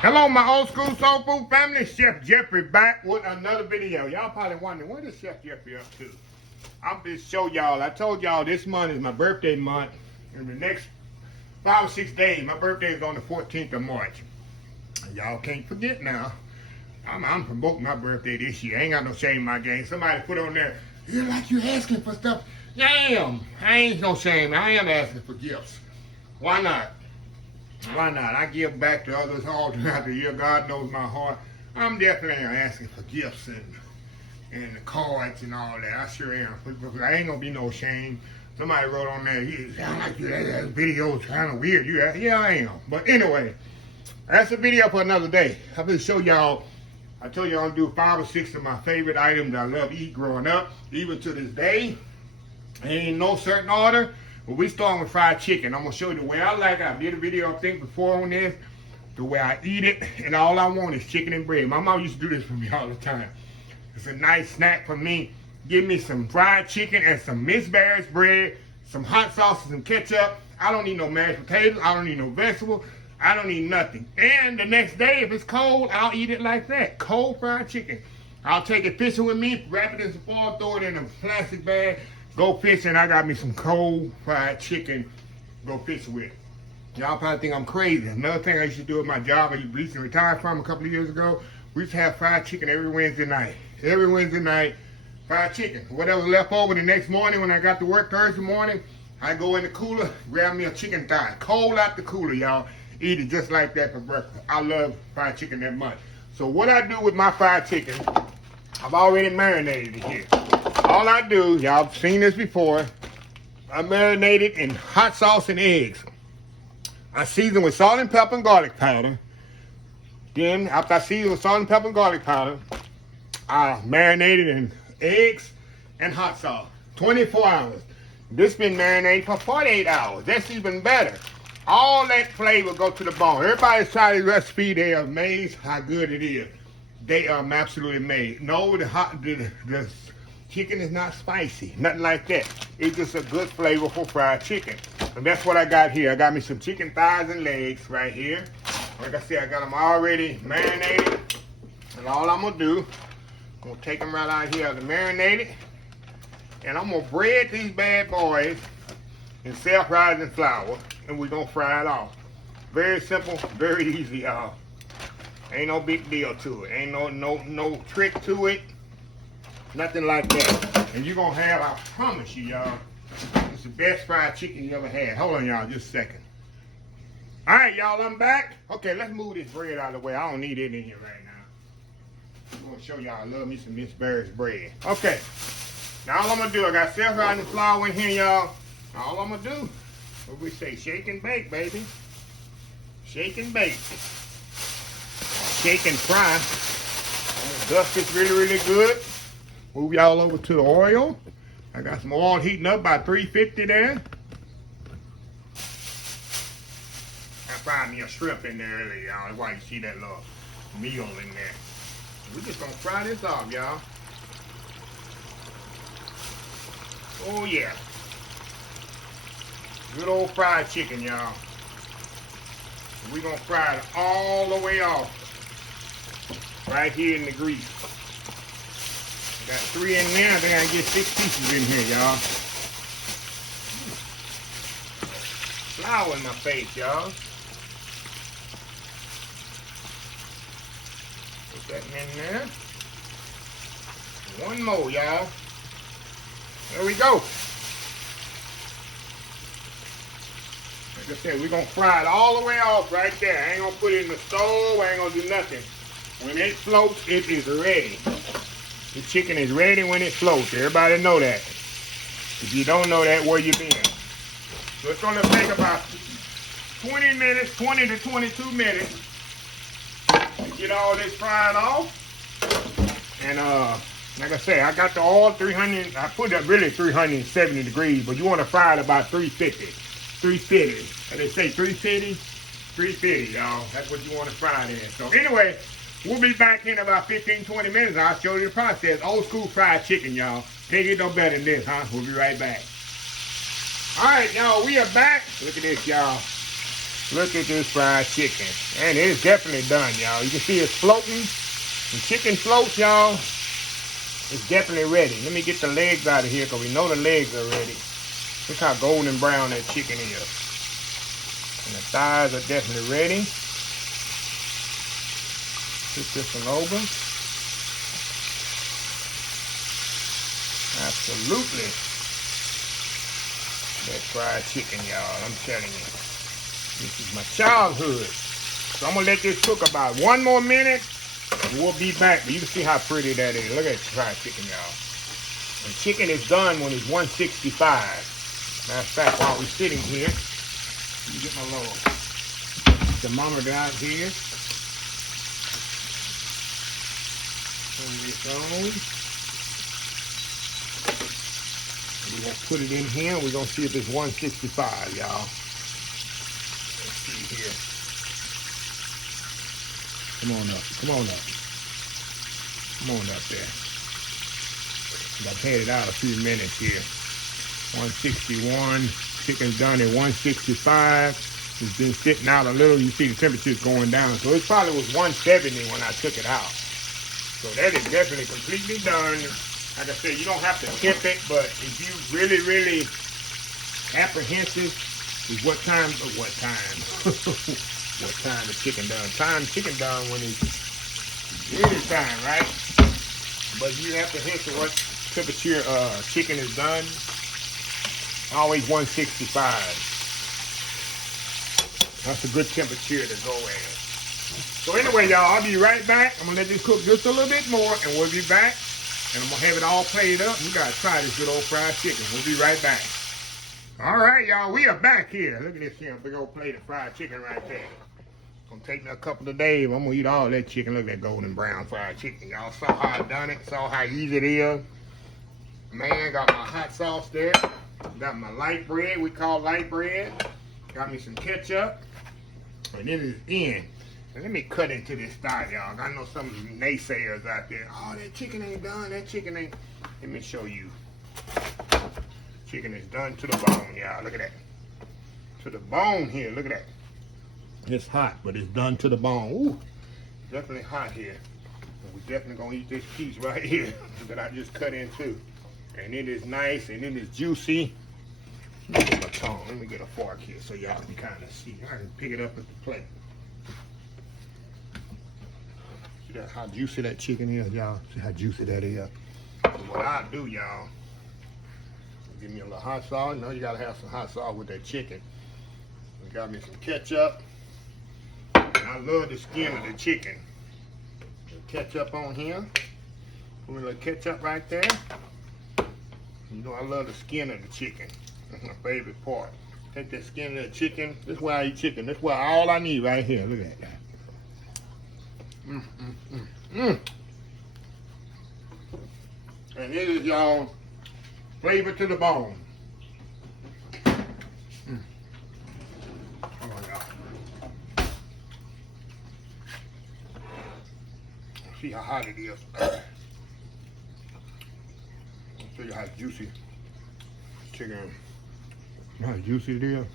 Hello, my old school soul food family. Chef Jeffrey back with another video. Y'all probably wondering, what is Chef Jeffrey up to? I'm just show y'all. I told y'all this month is my birthday month. In the next 5 or 6 days, my birthday is on the 14th of March. Y'all can't forget now. I'm promoting my birthday this year. I ain't got no shame in my game. Somebody put on there, you're like you asking for stuff. Yeah, I am. I ain't no shame. I am asking for gifts. Why not? Why not? I give back to others all throughout the year. God knows my heart. I'm definitely asking for gifts and the cards and all that. I sure am. But I ain't gonna be no shame. Somebody wrote on there, you sound like you that video's kind of weird. Yeah, I am. But anyway, that's a video for another day. I'm gonna show y'all. I told you I'm gonna do 5 or 6 of my favorite items I love to eat growing up, even to this day. Ain't no certain order. But we starting with fried chicken. I'm gonna show you the way I like it. I did a video I think before on this, the way I eat it, and all I want is chicken and bread. My mom used to do this for me all the time. It's a nice snack for me. Give me some fried chicken and some Miss Barrett's bread, some hot sauce and some ketchup. I don't need no mashed potatoes. I don't need no vegetables. I don't need nothing. And the next day, if it's cold, I'll eat it like that. Cold fried chicken. I'll take it fishing with me, wrap it in some foil, throw it in a plastic bag, go fishing. I got me some cold fried chicken, go fishing with. Y'all probably think I'm crazy. Another thing I used to do at my job, I recently retired from a couple of years ago, we used to have fried chicken every Wednesday night. Every Wednesday night, fried chicken. Whatever left over the next morning when I got to work Thursday morning, I go in the cooler, grab me a chicken thigh. Cold out the cooler, y'all. Eat it just like that for breakfast. I love fried chicken that much. So what I do with my fried chicken, I've already marinated it here. All I do, y'all seen this before, I marinate it in hot sauce and eggs. I season with salt and pepper and garlic powder. Then, after I season with salt and pepper and garlic powder, I marinate it in eggs and hot sauce. 24 hours. This been marinated for 48 hours. That's even better. All that flavor go to the bone. Everybody's tried this recipe. They are amazed how good it is. They are absolutely amazed. No, the chicken is not spicy. Nothing like that. It's just a good flavorful fried chicken. And that's what I got here. I got me some chicken thighs and legs right here. Like I said, I got them already marinated. And all I'm going to do, I'm going to take them right out here to marinate it. And I'm going to bread these bad boys in self-rising flour. And we're going to fry it off. Very simple, very easy, y'all. Ain't no big deal to it. Ain't no trick to it. Nothing like that. And you're going to have, I promise you, y'all, it's the best fried chicken you ever had. Hold on, y'all, just a second. All right, y'all, I'm back. Okay, let's move this bread out of the way. I don't need it in here right now. I'm going to show y'all I love me some Miss Barrett's bread. Okay. Now, all I'm going to do, I got self-rising flour in here, y'all. All I'm going to do, what we say, shake and bake, baby. Shake and bake. Shake and fry. Dust this really, really good. Move y'all over to the oil. I got some oil heating up by 350 there. I fried me a shrimp in there earlier, y'all. That's why you see that little meal in there. We're just gonna fry this off, y'all. Oh yeah. Good old fried chicken, y'all. We're gonna fry it all the way off. Right here in the grease. Got 3 in there. I think I can get 6 pieces in here, y'all. Flour in my face, y'all. Put that in there. One more, y'all. There we go. Like I said, we're going to fry it all the way off right there. I ain't going to put it in the stove. I ain't going to do nothing. When it floats, it is ready. The chicken is ready when it floats. Everybody know that. If you don't know that, where you been? So it's going to take about 20 minutes, 20 to 22 minutes to get all this fried off. And like I said, I got the oil 300. I put it really 370 degrees, but you want to fry it about 350. 350. And they say 350, 350, y'all. That's what you want to fry it in. So anyway, we'll be back in about 15, 20 minutes. I'll show you the process. Old school fried chicken, y'all. Can't get no better than this, huh? We'll be right back. All right, y'all, we are back. Look at this, y'all. Look at this fried chicken. And it's definitely done, y'all. You can see it's floating. When chicken floats, y'all, it's definitely ready. Let me get the legs out of here because we know the legs are ready. Look how golden brown that chicken is. And the thighs are definitely ready. Put this one over. Absolutely. That fried chicken, y'all. I'm telling you. This is my childhood. So I'm going to let this cook about 1 more minute. And we'll be back. But you can see how pretty that is. Look at that fried chicken, y'all. And chicken is done when it's 165. Matter of fact, while we're sitting here, let me get my little thermometer out here. Turn this on. We're going to put it in here. We're going to see if it's 165, y'all. Let's see here. Come on up. Come on up. Come on up there. I've had it out a few minutes here. 161. Chicken's done at 165. It's been sitting out a little. You see the temperature's going down. So it probably was 170 when I took it out. So that is definitely completely done. Like I said, you don't have to temp it, but if you really, really apprehensive is what time the chicken done. Chicken done when it's any time, right? But you have to hint to what temperature chicken is done. Always 165. That's a good temperature to go at. So anyway, y'all, I'll be right back. I'm gonna let this cook just a little bit more, and we'll be back. And I'm going to have it all played up. We got to try this good old fried chicken. We'll be right back. All right, y'all. We are back here. Look at this here. Big old plate of fried chicken right there. It's going to take me a couple of days. I'm going to eat all that chicken. Look at that golden brown fried chicken. Y'all saw how I done it. Saw how easy it is. Man, got my hot sauce there. Got my light bread. We call light bread. Got me some ketchup. And it is in. Let me cut into this thigh, y'all. I know some naysayers out there. Oh, that chicken ain't done. That chicken ain't. Let me show you. Chicken is done to the bone, y'all. Look at that. To the bone here. Look at that. It's hot, but it's done to the bone. Ooh, definitely hot here. And we're definitely going to eat this piece right here that I just cut into. And it is nice and it is juicy. Let me get my tongue. Let me get a fork here so y'all can kind of see. I can pick it up at the plate. See how juicy that chicken is, y'all? See how juicy that is? So what I do, y'all, give me a little hot sauce. You know you gotta have some hot sauce with that chicken. I got me some ketchup. And I love the skin of the chicken. Ketchup on here. Put a little ketchup right there. You know I love the skin of the chicken. That's my favorite part. Take that skin of the chicken. This is where I eat chicken. This is where all I need right here. Look at that. And it is, y'all, flavor to the bone. Come on, y'all. See how hot it is. I'll show you how juicy chicken. You know how juicy it is?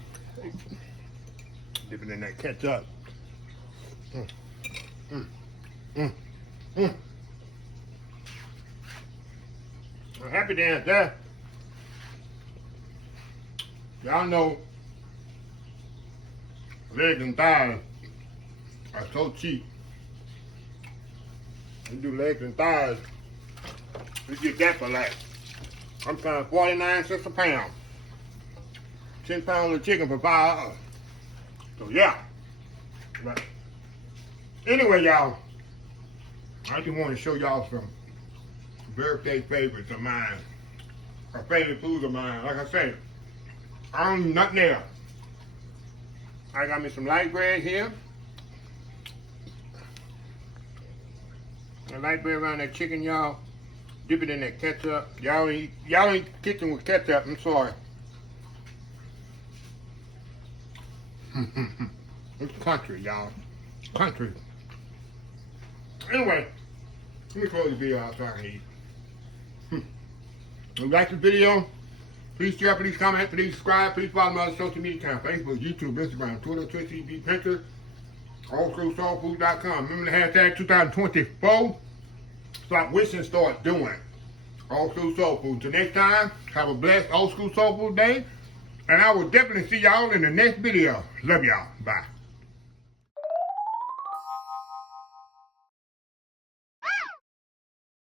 Dip it in that ketchup. I'm happy dance there. Y'all know legs and thighs are so cheap. You do legs and thighs, you get that for like, I'm paying 49 cents a pound. 10 pounds of chicken for $5. So yeah. Right. Anyway, y'all, I just want to show y'all some birthday favorites of mine, or favorite foods of mine. Like I said, I don't do nothing else. I got me some light bread here. The light bread around that chicken, y'all. Dip it in that ketchup. Y'all ain't kitchen with ketchup. I'm sorry. It's country, y'all. Country. Anyway, let me close the video out so I can eat. If you like the video, Please share, please comment, please subscribe, please follow my other social media accounts, Facebook, YouTube, Instagram, Twitter, Twitch, TV, Pinterest, oldschoolsoulfood.com. Remember the hashtag 2024. Stop wishing, start doing. Old School Soul Food. Till next time, have a blessed Old School Soul Food day. And I will definitely see y'all in the next video. Love y'all. Bye.